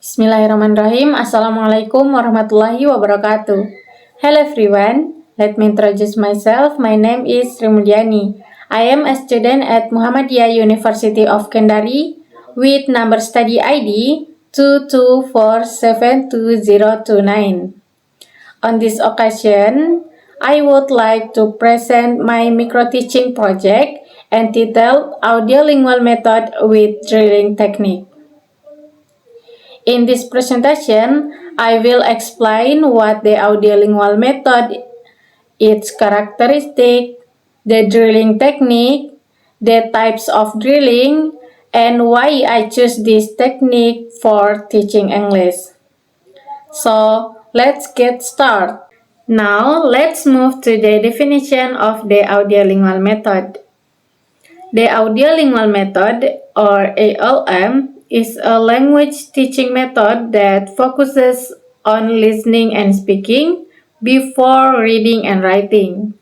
Bismillahirrahmanirrahim. Assalamualaikum warahmatullahi wabarakatuh. Hello everyone. Let me introduce myself. My name is Sri Mulyani. I am a student at Muhammadiyah University of Kendari with number study ID 2247229. On this occasion, I would like to present my micro-teaching project entitled Audiolingual Method with Drilling Technique. In this presentation, I will explain what the audiolingual method, its characteristic, the drilling technique, the types of drilling, and why I choose this technique for teaching English. So, let's get started. Now, let's move to the definition of the audiolingual method. The audiolingual method, or ALM, is a language teaching method that focuses on listening and speaking before reading and writing.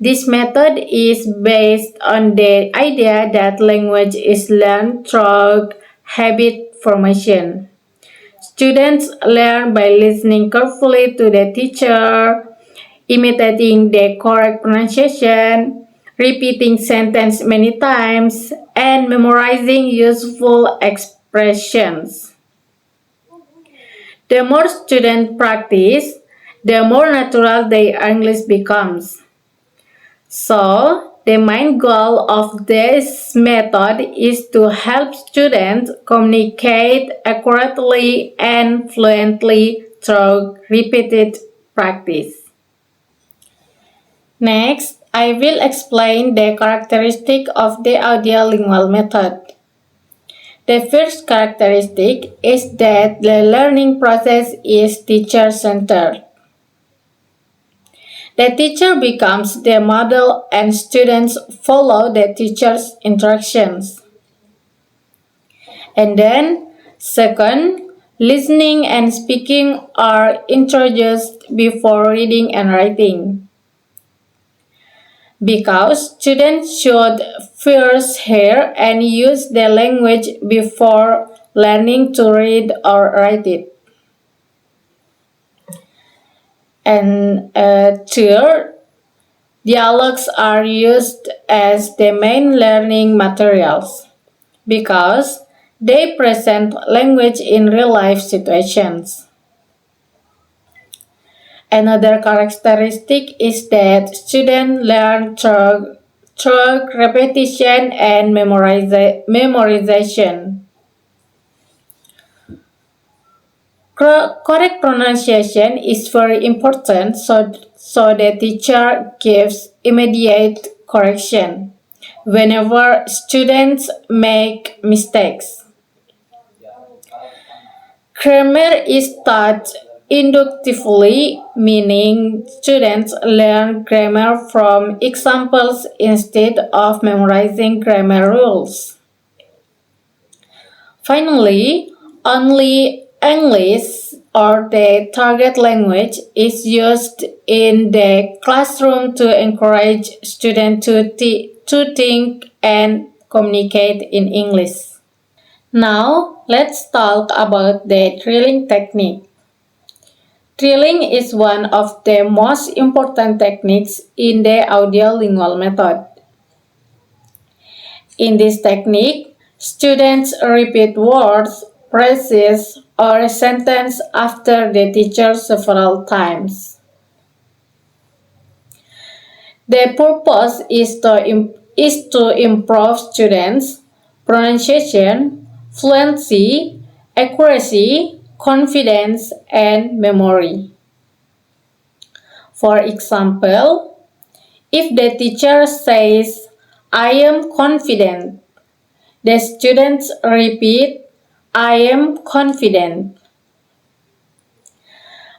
This method is based on the idea that language is learned through habit formation. Students learn by listening carefully to the teacher, imitating the correct pronunciation, repeating sentence many times, and memorizing useful expressions. The more students practice, the more natural their English becomes. So, the main goal of this method is to help students communicate accurately and fluently through repeated practice. Next, I will explain the characteristic of the audiolingual method. The first characteristic is that the learning process is teacher-centered. The teacher becomes the model and students follow the teacher's instructions. And then, second, listening and speaking are introduced before reading and writing. Because students should first hear and use the language before learning to read or write it. And third, dialogues are used as the main learning materials because they present language in real-life situations. Another characteristic is that students learn through repetition and memorization. Correct pronunciation is very important, so the teacher gives immediate correction whenever students make mistakes. Grammar is taught inductively, meaning students learn grammar from examples instead of memorizing grammar rules. Finally, only English or the target language is used in the classroom to encourage students to think and communicate in English. Now, let's talk about the drilling technique. Drilling is one of the most important techniques in the audiolingual method. In this technique, students repeat words, phrases, or a sentence after the teacher several times. The purpose is to improve students' pronunciation, fluency, accuracy, confidence, and memory. For example, if the teacher says, "I am confident," the students repeat, "I am confident."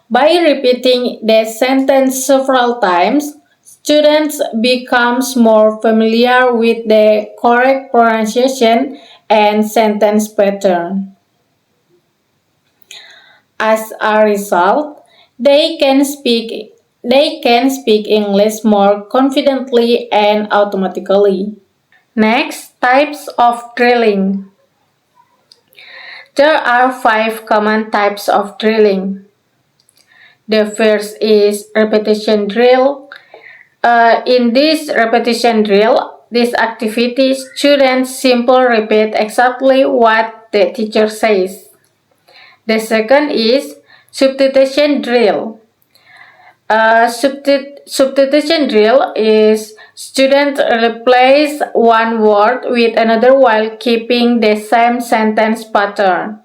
By repeating the sentence several times, students become more familiar with the correct pronunciation and sentence pattern. As a result, they can speak English more confidently and automatically. Next, types of drilling. There are 5 common types of drilling. The first is repetition drill. In this repetition drill, this activity, students simply repeat exactly what the teacher says. The second is substitution drill. Substitution drill is students replace one word with another while keeping the same sentence pattern.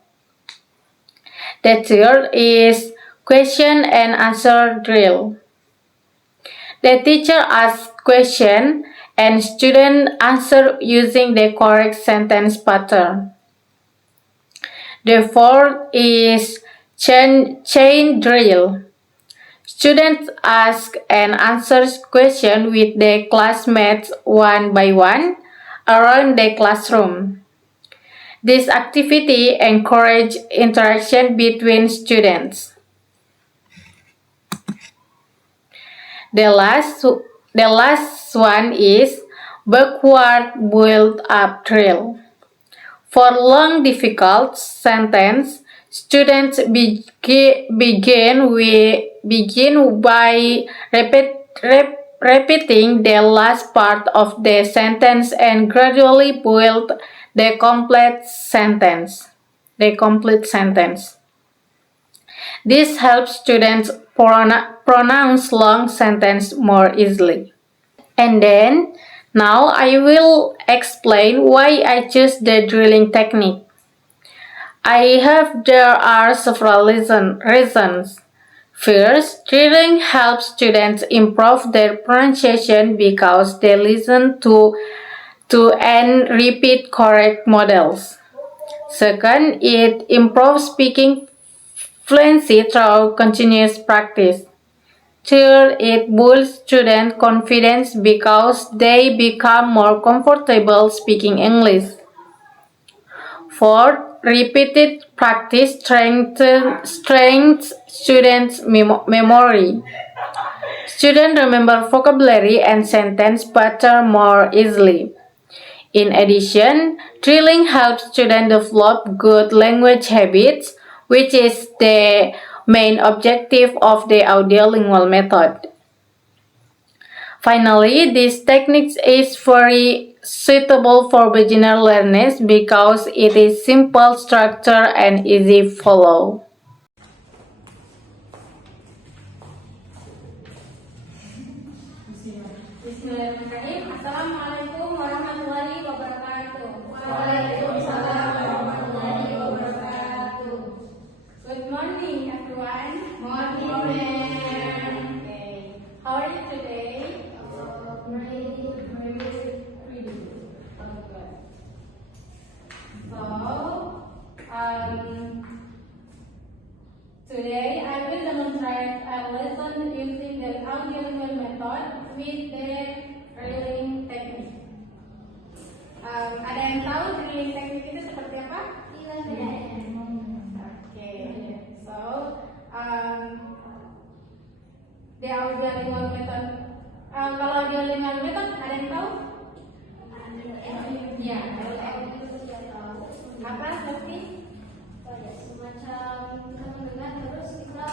The third is question and answer drill. The teacher asks question and student answer using the correct sentence pattern. The fourth is chain drill. Students ask and answer questions with their classmates one by one around the classroom. This activity encourages interaction between students. The last one is backward build-up drill. For long difficult sentence, students begin by repeating the last part of the sentence and gradually build the complete sentence. This helps students pronounce long sentences more easily. And then, now I will explain why I choose the drilling technique. There are several reasons. First, drilling helps students improve their pronunciation because they listen to and repeat correct models. Second, it improves speaking fluency through continuous practice. Third, it boosts student confidence because they become more comfortable speaking English. Fourth, repeated practice strengthens students' memory. Students remember vocabulary and sentence pattern more easily. In addition, drilling helps students develop good language habits, which is the main objective of the audiolingual method. Finally, this technique is very suitable for beginner learners because it is simple structure and easy follow. Bismillahirrahmanirrahim. Assalamualaikum warahmatullahi wabarakatuh. Waalaikumsalam warahmatullahi wabarakatuh. Good morning, everyone. Morning, ma'am. Okay. How are you today? Pretty good. So, today I will demonstrate a lesson using the audiolingual method with the drilling technique. Ada yang tahu drilling technique itu seperti apa? Okay. So, the audiolingual method. Kalau audiolingual method ada yang tahu? Ya. Apa seperti? Semacam kita mendengar terus kita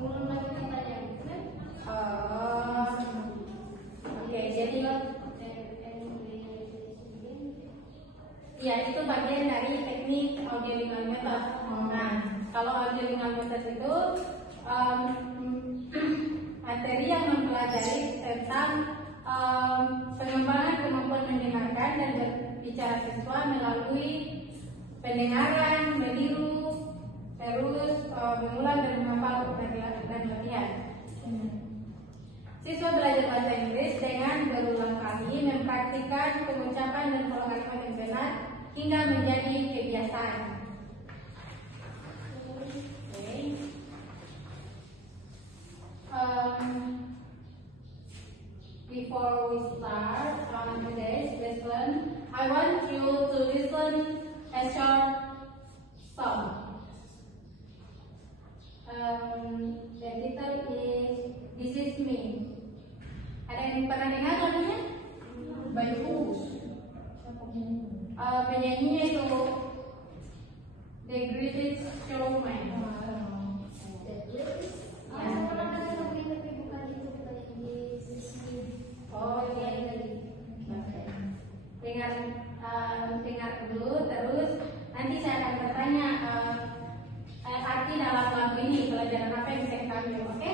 mengulang katanya, kan? Oke, jadi ya itu bagian dari teknik audiolingual method. Nah, kalau audiolingual method itu materi yang mempelajari tentang pengembangan kemampuan mendengarkan dan berbicara siswa melalui pendengaran, meniru, terus mengulang dan menghafal dan latihan. Siswa belajar bahasa Inggris dengan berulang kali mempraktikkan pengucapan dan pola kalimat yang benar hingga menjadi kebiasaan. Okay. Before we start on today's lesson, I want you to listen a short song. The title is This Is Me. Ada yang pernah dengar lagunya? Bagus. Penyanyinya itu The British Showman. Oh iya. Dengar dulu, terus nanti saya akan bertanya arti dalam lagu ini, pelajaran apa yang bisa kita ambil, oke?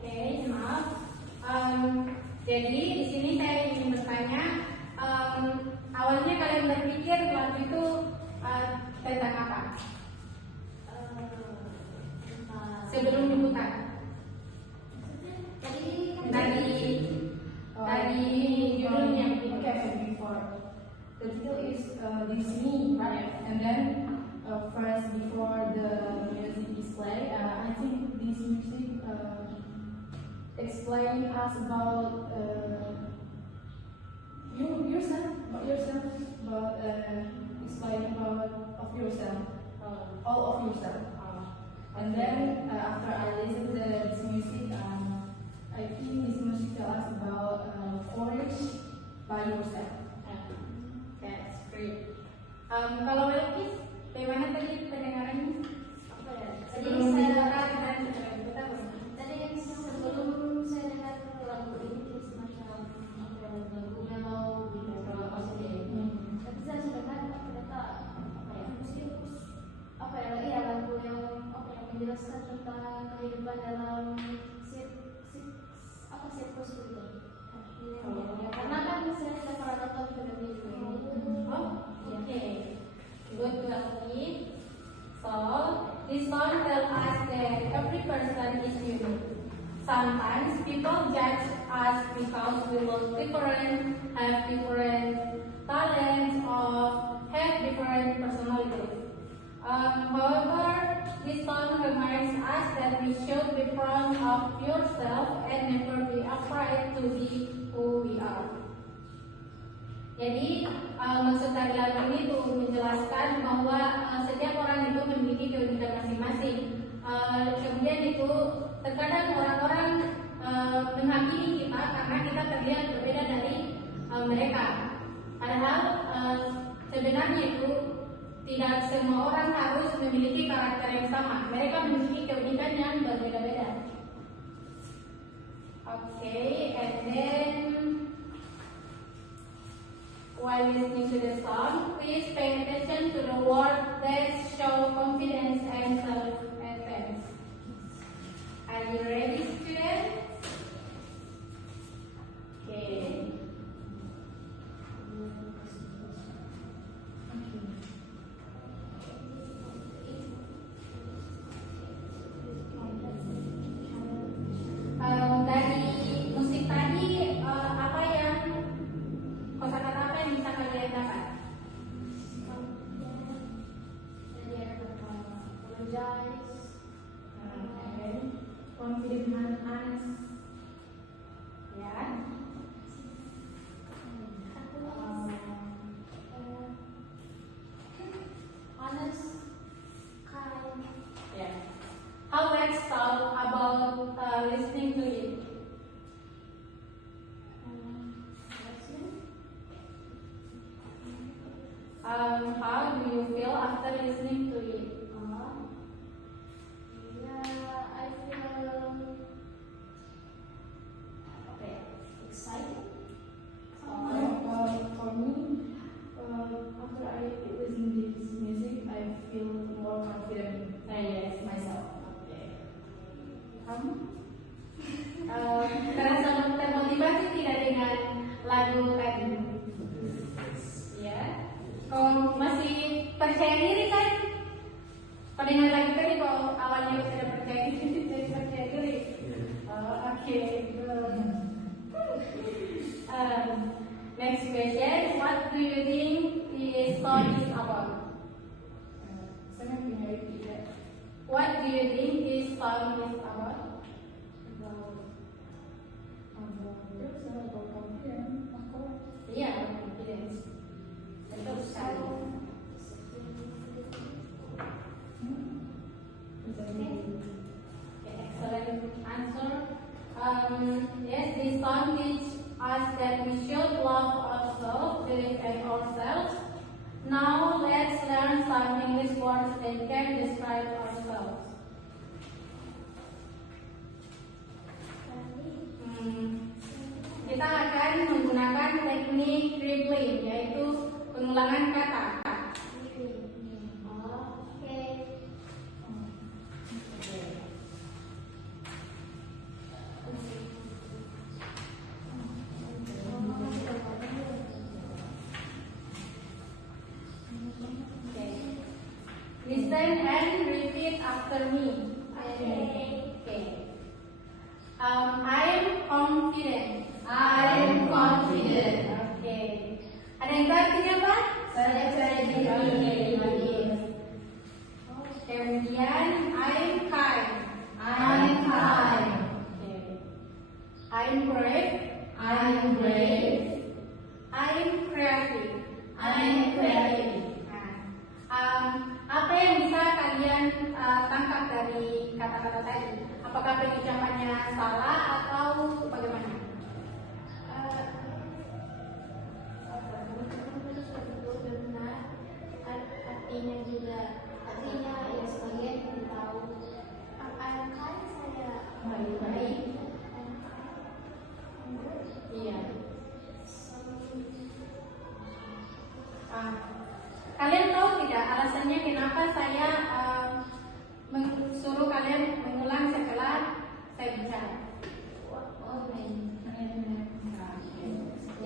Oke, maaf. Jadi di sini saya ingin bertanya, awalnya kalian berpikir lagu itu tentang apa? Sebelum diputar? Dari judulnya. Okay, before the title is Disney, right? And then first before the music is played, I think this music explain us about yourself, about explain about of yourself, all of yourself. And then after I listen to this music, I think this music tells us about forage by yourself. That's great. Kalau Belkis, bagaimana tadi pendengarannya? Tadi yang sebelum saya dengar lagu ini semacam lagu mellow gitu, tapi saya dengar ternyata musik lagu yang menjelaskan tentang kehidupan dalam sirkus gitu. Karena kan saya sudah pernah nonton film itu. Okay. Good to see. So, this song tells us that every person is unique. Sometimes people judge us because we look different, have different talents, or have different personalities. However, this song reminds us that we should be proud of yourself and never be afraid to be who we are. Jadi maksud dari lagu ini tuh menjelaskan bahwa setiap orang itu memiliki keunikan masing-masing. Kemudian itu terkadang orang-orang menghakimi kita karena kita terlihat berbeda dari mereka. Padahal sebenarnya itu tidak semua orang harus memiliki karakter yang sama. Mereka memiliki keunikan yang berbeda-beda. Okay, and then while listening to the song, please pay attention to the words that show confidence and self-defense. Are you ready, students? Okay. Dari musik tadi, apa yang kosakata apa yang bisa kalian dapat? Apologize, Confident, honest, ya. honest, kind. Yeah. How let's talk about listening to it. How do you feel after listening to it? I feel excited. For me, after I listen to this music, I feel more confident Yes. myself. Okay. Kamu? Terasa termotivasi tidak dengan lagu tadi? Ya. Kau masih percaya diri kan? Pendengar lagu tadi kalau awalnya sudah percaya diri, jadi percaya diri. Oke. Next question. What do you think this song is about? Saya punya ide. What do you think this song is about? Terus about confident, aku Iya, confidence. Betul sekali. Okay, excellent answer. Yes, this song teaches us that we should love ourselves, believe in ourselves. Now let's learn some English words that can describe ourselves. Kita akan menggunakan teknik dribbling, yaitu pengulangan kata. Listen and repeat after me. Okay. I'm confident. I'm confident. Okay. Ada yang tahu artinya apa? Saya Kemudian I'm kind. I'm kind. Okay. I'm brave. I'm brave. I'm creative. I'm creative. Apa yang bisa kalian tangkap dari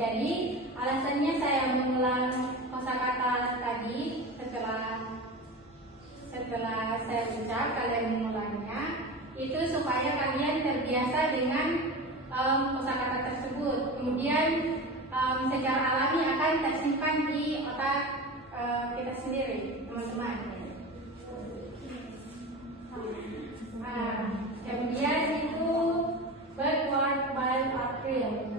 Jadi alasannya saya mengulang kosakata tadi setelah saya ucap, kalian mengulangnya itu supaya kalian terbiasa dengan kosakata tersebut. Kemudian secara alami akan tersimpan di otak kita sendiri, teman-teman. Kemudian itu backward by April.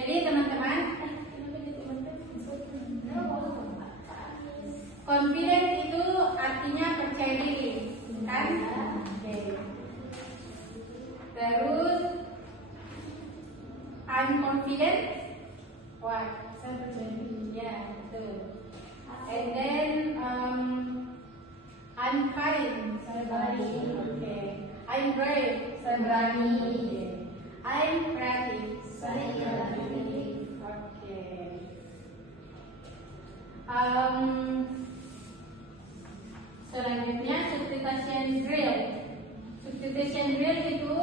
Jadi teman-teman, confident itu artinya percaya diri, kan? Terus I'm confident. Wah, saya percaya diri. Ya, betul. And then I'm kind. Saya berani. Okay. I'm brave. Saya berani. I'm creative. Saya kreatif. Okay. Selanjutnya substitution drill. Substitution drill itu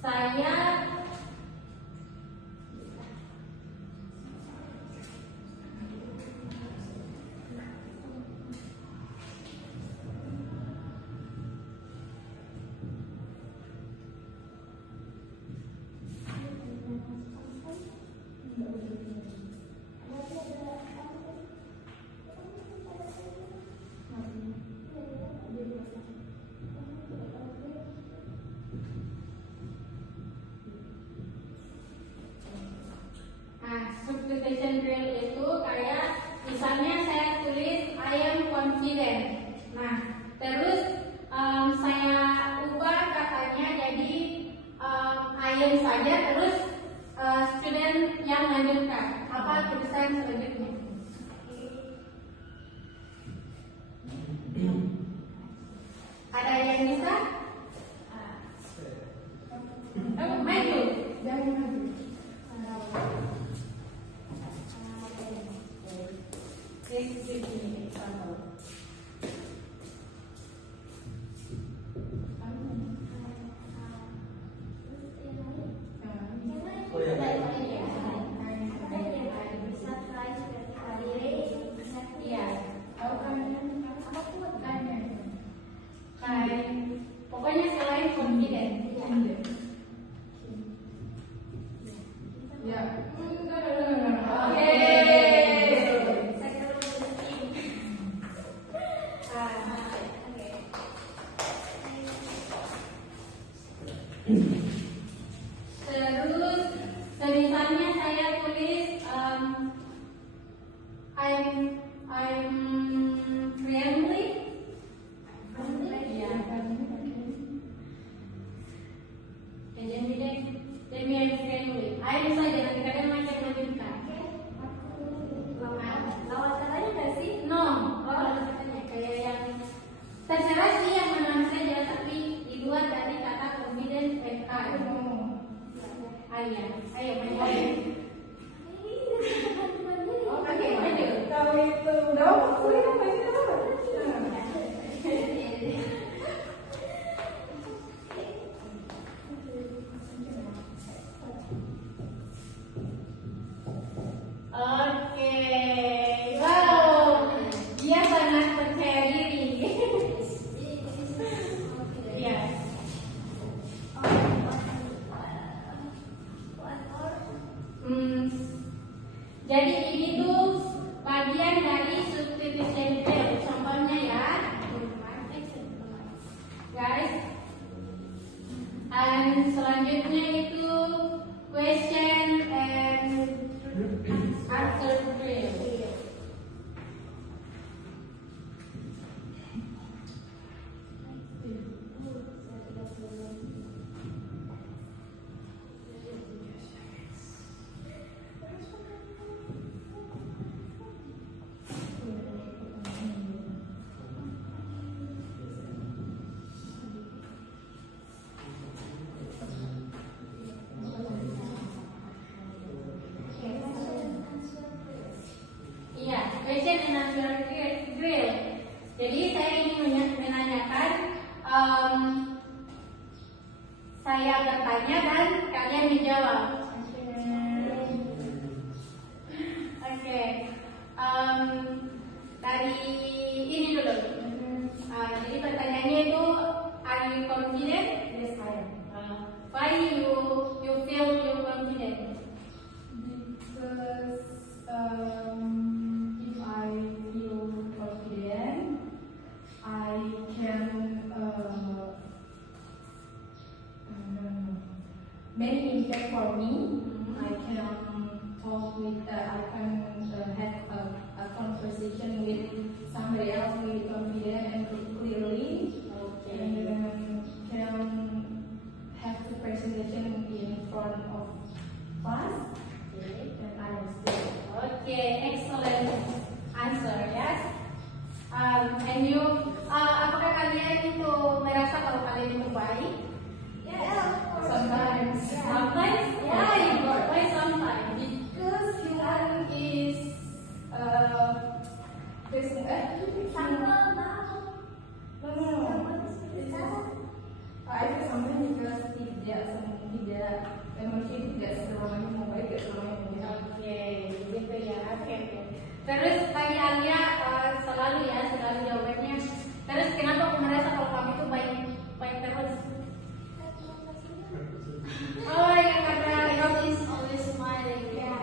saya substitution drill itu kayak misalnya saya tulis I am confident. Nah, terus saya ubah katanya jadi I am saja, terus student yang lanjutkan apa tulisan selanjutnya. Ada yang bisa? Maju, jangan maju. This is an example. Pokoknya selain confident. Ya. Oke. Terus misalnya saya tulis I'm friendly. Jadi I'm friendly. I'm saja nanti kalian lanjutkan. Lawan katanya nggak sih? No. Lawan katanya kayak yang terserah sih yang mana saja, tapi di luar dari kata confident and kind. Ayo main. Oke, maju. Kalau itu udah kuliah apa itu? Oke, wow, dia sangat percaya diri. Ya. Jadi ini tuh bagian dari substitution drill. Contohnya ya, guys. Dan selanjutnya itu question and answer drill. akan tanya dan kalian menjawab. Oke. Dari ini dulu. Jadi pertanyaannya itu, are you confident? Yes, I am. Why you feel you confident? Because if I feel confident, I can many impact for me. I can talk with, I can have a conversation with somebody else with confident and clearly, and can have the presentation in front of class. And I understand. Okay, excellent answer, yes. And you, apakah kalian itu merasa kalau kalian itu baik? Sometimes. Sometimes? Why sometimes? Because human is I feel sometimes because tidak manusia tidak selamanya mau baik, tidak selamanya mau jahat. Oke, begitu ya. Oke. Terus tadi Alia selalu jawabannya. Terus kenapa aku merasa kalau kamu itu baik terus? Oh ya, karena kamu is always smiling. Ya.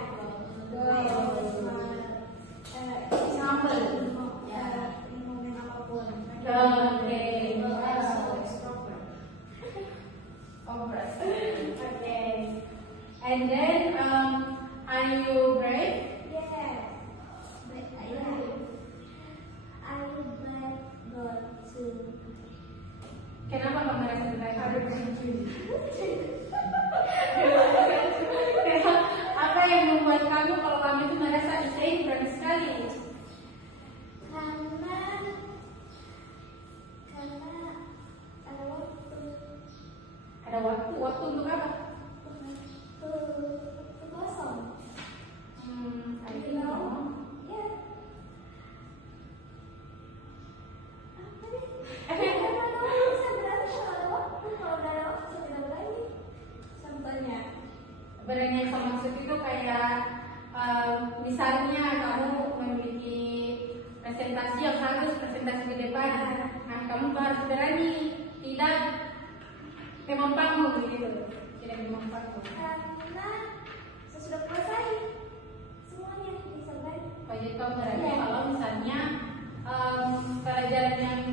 Example. Ya. Momen apapun. Oke. Okay. And then, are you brave? Kenapa kamu merasa brave? Apa yang membuat kamu kalau kamu itu merasa brave sekali? Ada waktu untuk apa? I don't know. Berani sama maksud itu kayak misalnya kamu memiliki presentasi yang harus presentasi di depan, nah kamu harus berani, tidak demam panggung gitu, tidak demam panggung. Jadi kamu berani kalau misalnya pelajaran yang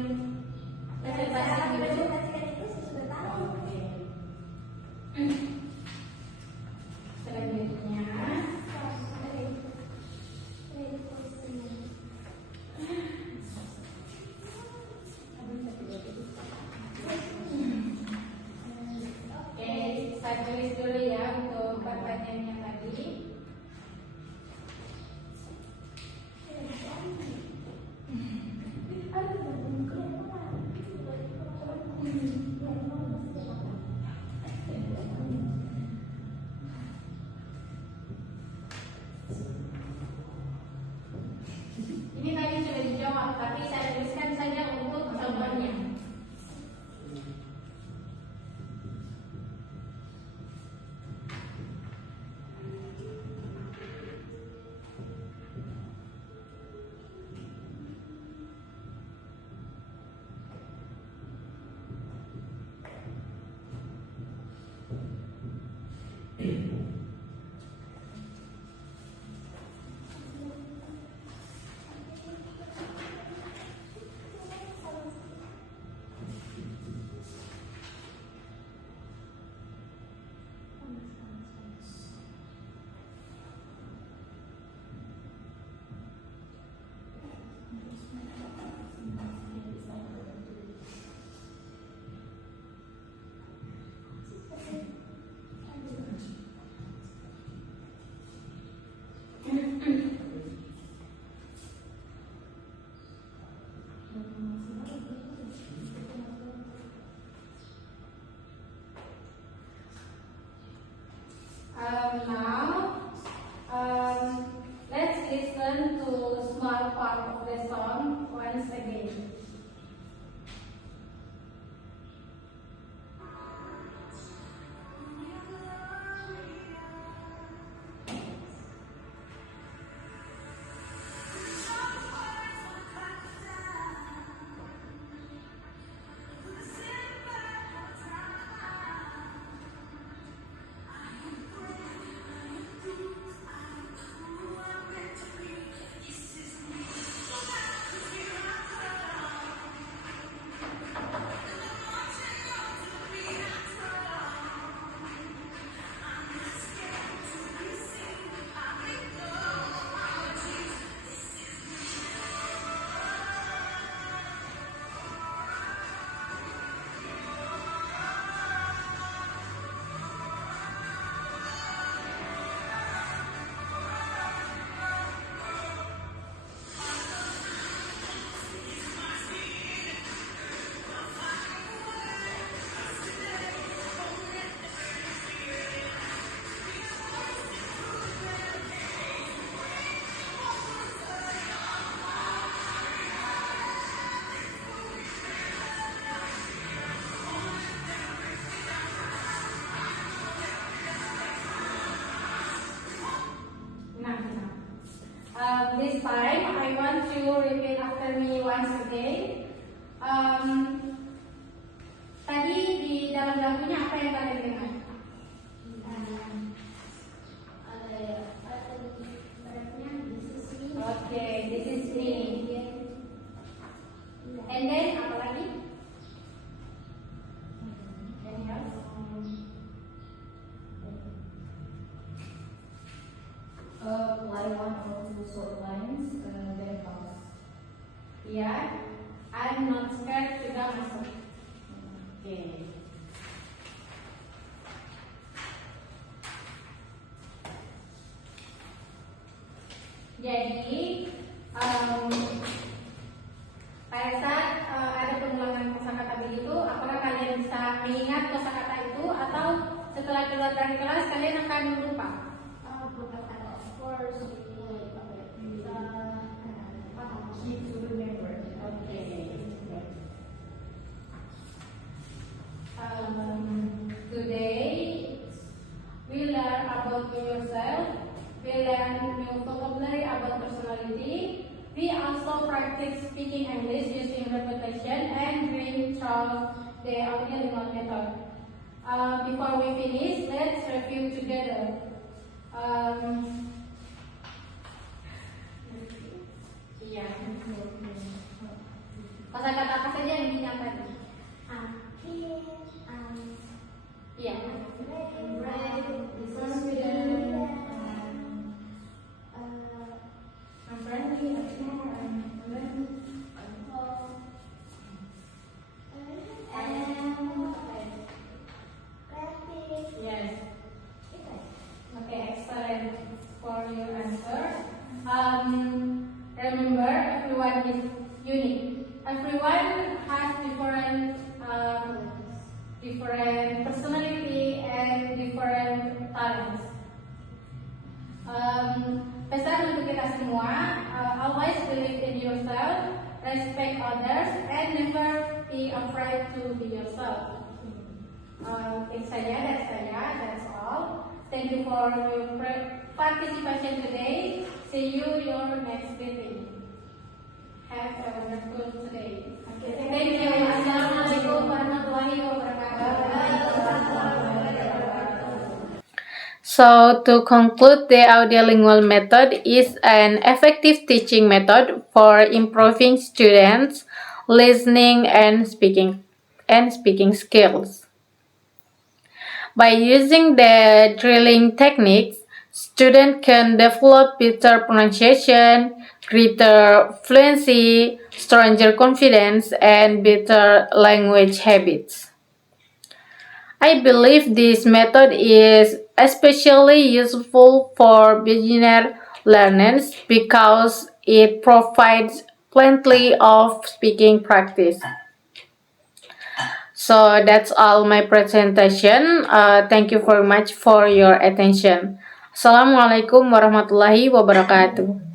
presentasi gitu. Selanjutnya, oke, saya tulis dulu ya untuk pertanyaannya tadi. Ini tadi sudah dijawab, tapi saya tuliskan saja untuk contohnya. Now, let's listen to small part of the song once again. time, I want to repeat after me once again. Tadi di dalam lagunya apa yang kalian dengar? Okay, this is me. And then apa lagi? Any else? Line one or two short lines, then pause. Yeah, I'm not scared juga masuk. Okay. Jadi pada saat ada pengulangan kosakata begitu, apakah kalian bisa mengingat kosakata itu atau setelah keluar dari kelas kalian akan lupa? Keep to remember. Today we learn about yourself, we learn new vocabulary about personality. We also practice speaking English using repetition and reading through the audiolingual method. Before we finish, let's review together. Iya. Kosakata apa saja yang diingat tadi? Iya. Yes. Okay, excellent for your answer. Remember, everyone is unique. Everyone has different personality and different talents. Pesan untuk kita semua, always believe in yourself, respect others, and never be afraid to be yourself. That's all. Thank you for your participation today. See you your next meeting. Have a wonderful day. Thank you. Assalamualaikum warahmatullahi wabarakatuh. So, to conclude, the audiolingual method is an effective teaching method for improving students' listening and speaking skills. By using the drilling techniques, students can develop better pronunciation, greater fluency, stronger confidence, and better language habits. I believe this method is especially useful for beginner learners because it provides plenty of speaking practice. So that's all my presentation. Thank you very much for your attention. Assalamualaikum warahmatullahi wabarakatuh.